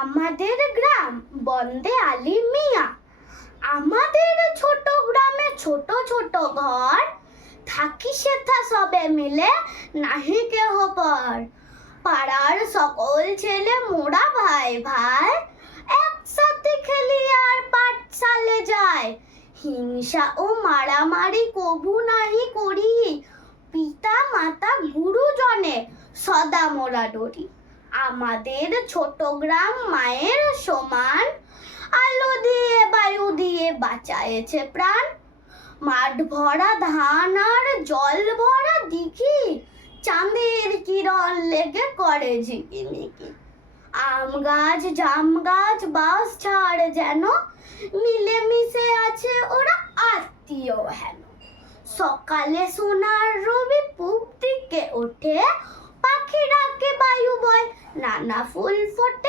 আমাদের গ্রাম বন্দে আলী মিয়া। আমাদের ছোট গ্রামে ছোট ছোট ঘর, থাকি সেথা সবে মিলে নাহি কেহ পর। পাড়ার সকল ছেলে মোরা ভাই ভাই, একসাথে খেলি আর পাঠশালে যায়। হিংসা ও মারামারি কভু নাহি করি, পিতা মাতা গুরুজনে সদা মোরা ডরি। আমাদের ছোট গ্রাম মায়ের সমান, আলো দিয়ে বায়ু দিয়ে বাঁচায়েছে প্রাণ। মাঠ ভরা ধান আর জল ভরা দিঘি, চাঁদের কিরণ লেগে করে ঝিকিমিকি। আম গাছ জাম গাছ বাঁশ ঝাড় যেন মিলেমিশে আছে ওরা আত্মীয় হেন। সকালে সোনার রবি পূব দিকে ওঠে, পাখি ডাকে বায়ু বয়, নানা ফুল ফোটে